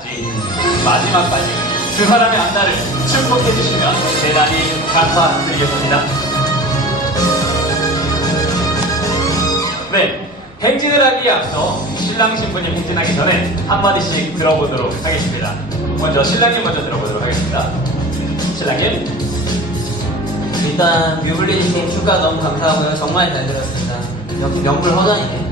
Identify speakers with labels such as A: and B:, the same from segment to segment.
A: 아직 마지막까지 두 사람의 안나를 축복해 주시면 대단히 감사드리겠습니다. 네, 행진을 하기에 앞서 신랑 신부님 행진하기 전에 한마디씩 들어보도록 하겠습니다. 먼저 신랑님 먼저 들어보도록 하겠습니다. 신랑님,
B: 일단 뮤블리님 축가 너무 감사하고요. 정말 잘 들었습니다. 역시 명불 허전이네.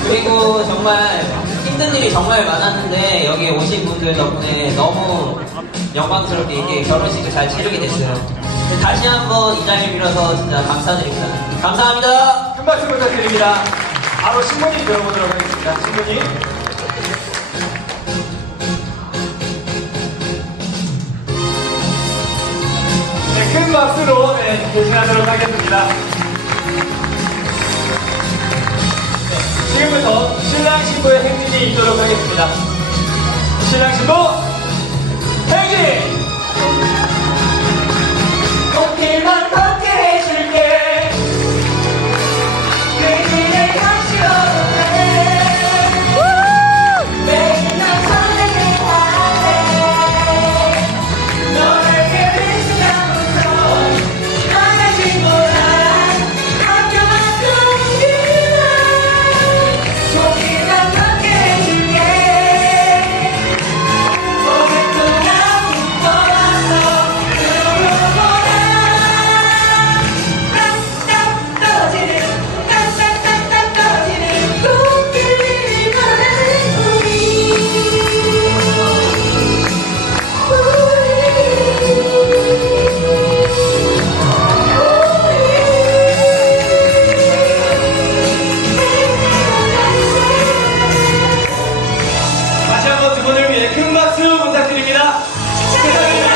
B: 그리고 정말 힘든 일이 정말 많았는데 여기 오신 분들 덕분에 너무 영광스럽게 이렇게 결혼식을 잘 치르게 됐어요. 다시 한번 이 자리를 빌어서 진짜 감사드립니다. 감사합니다.
A: 큰 박수 부탁드립니다. 바로 신부님 들어보도록 하겠습니다. 신부님. 네, 큰 박수로 네, 대신하도록 하겠습니다. 신부의 행진이 있도록 하겠습니다. 멤버 두 분을 위해 큰 박수 부탁드립니다. 축하드립니다.